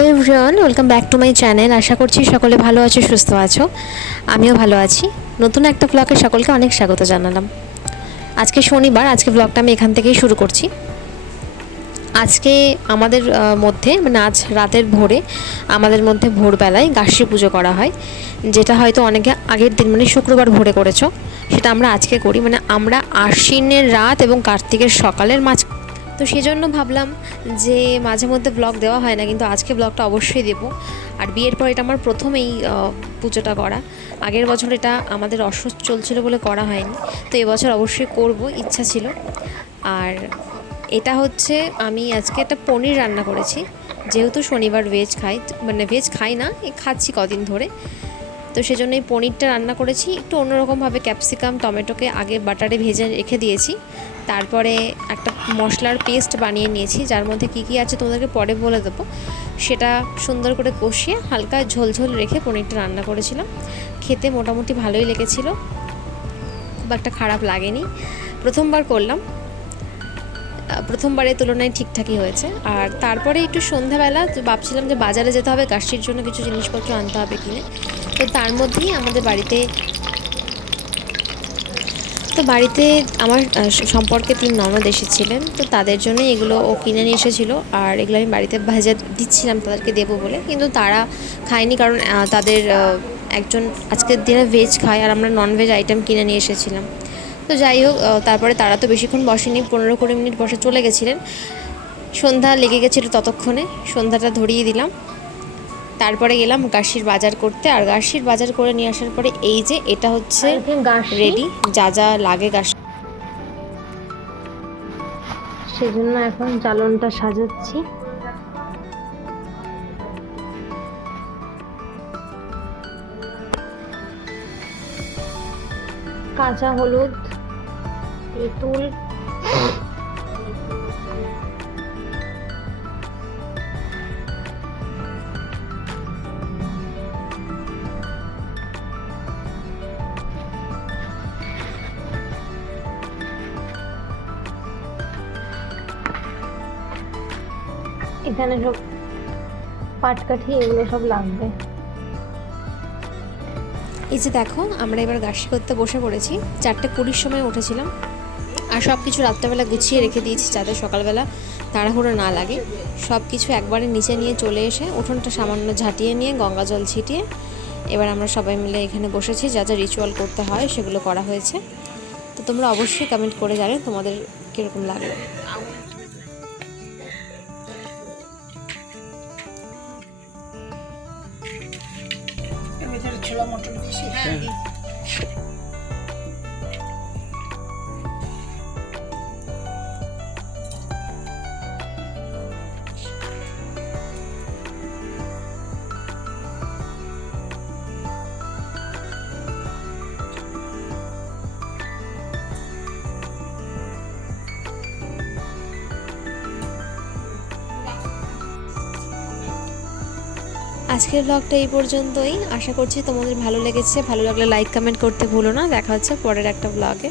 Hello everyone, welcome back to my channel. আশা করছি সকলে ভালো আছো, সুস্থ আছো। আমিও ভালো আছি। নতুন একটা ব্লগে সকলকে অনেক স্বাগত জানালাম। আজকে শনিবার, আজকে ব্লগটা আমি এখান থেকেই শুরু করছি। আজকে আমাদের মধ্যে মানে আজ রাতের ভোরে আমাদের মধ্যে ভোরবেলায় গাসি পুজো করা হয়, যেটা হয়তো অনেকে আগের দিন মানে শুক্রবার ভোরে করেছো, সেটা আমরা আজকে করি। মানে আমরা আশ্বিনের রাত এবং কার্তিকের সকালের মাঝ, তো সেই জন্য ভাবলাম যে মাঝে মধ্যে ব্লগ দেওয়া হয় না, কিন্তু আজকে ব্লগটা অবশ্যই দেবো। আর বিয়ের পর এটা আমার প্রথম এই পুজোটা করা। আগের বছর এটা আমাদের অসুস্থ চলছিল বলে করা হয়নি, তো এবছর অবশ্যই করব, ইচ্ছা ছিল। আর এটা হচ্ছে আমি আজকে একটা পনির রান্না করেছি, যেহেতু শনিবার ভেজ খাই, মানে ভেজ খাই না, খাচ্ছি কদিন ধরে, তো সেজন্য এই পনিরটা রান্না করেছি একটু অন্যরকমভাবে। ক্যাপসিকাম টমেটোকে আগে বাটারে ভেজে রেখে দিয়েছি, তারপরে একটা মশলার পেস্ট বানিয়ে নিয়েছি, যার মধ্যে কী কী আছে তোমাদেরকে পরে বলে দেবো। সেটা সুন্দর করে কষিয়ে হালকা ঝোলঝোল রেখে পনিরটা রান্না করেছিলাম। খেতে মোটামুটি ভালোই লেগেছিলো, খুব একটা খারাপ লাগেনি। প্রথমবার করলাম, প্রথমবারের তুলনায় ঠিকঠাকই হয়েছে। আর তারপরে একটু সন্ধ্যাবেলা ভাবছিলাম যে বাজারে যেতে হবে, গাছির জন্য কিছু জিনিসপত্র আনতে হবে কিনে। তো তার মধ্যেই আমাদের বাড়িতে আমার সম্পর্কে 3 ননদ এসেছিলেন, তো তাদের জন্য এগুলো ও কিনে নিয়ে এসেছিলো। আর এগুলো আমি বাড়িতে ভাজা দিচ্ছিলাম তাদেরকে দেবো বলে, কিন্তু তারা খায়নি, কারণ তাদের একজন আজকের দিনে ভেজ খায় আর আমরা ননভেজ আইটেম কিনে নিয়ে এসেছিলাম। তো যাই হোক, তারপরে তারা তো বেশিক্ষণ বসেনি, 15-20 মিনিট বসে চলে গেছিলেন। সন্ধ্যা লেগে গেছিলো, ততক্ষণে সন্ধ্যাটা ধরিয়ে দিলাম। তারপরে গেলাম গাছির বাজার করতে। আর গাছির বাজার করে নিয়ে আসার পরে এই যে এটা হচ্ছে রেডি, যা যা লাগে গাছি, সেজন্য এখন চালনটা সাজাচ্ছি। কাঁচা হলুদ, তেঁতুল, এখানে সব পাটকাঠি, এগুলো সব লাগবে। এই যে দেখো, আমরা এবার গাছি করতে বসে পড়েছি। 4:20 সময় উঠেছিলাম, আর সব কিছু রাত্রেবেলা গুছিয়ে রেখে দিয়েছি যাতে সকালবেলা তাড়াহুড়ো না লাগে। সব কিছু একবারে নিচে নিয়ে চলে এসে উঠোনটা সামান্য ঝাঁটিয়ে নিয়ে গঙ্গা জল ছিটিয়ে এবার আমরা সবাই মিলে এখানে বসেছি। যা যা রিচুয়াল করতে হয় সেগুলো করা হয়েছে। তো তোমরা অবশ্যই কমেন্ট করে জানো তোমাদের কীরকম লাগলো। ছোলা মটর দিয়েছি, হ্যাঁ। আজকের ব্লগটা এই পর্যন্তই। আশা করছি তোমাদের ভালো লেগেছে। ভালো লাগলে লাইক কমেন্ট করতে ভুলো না। দেখা হচ্ছে পরের একটা ব্লগে।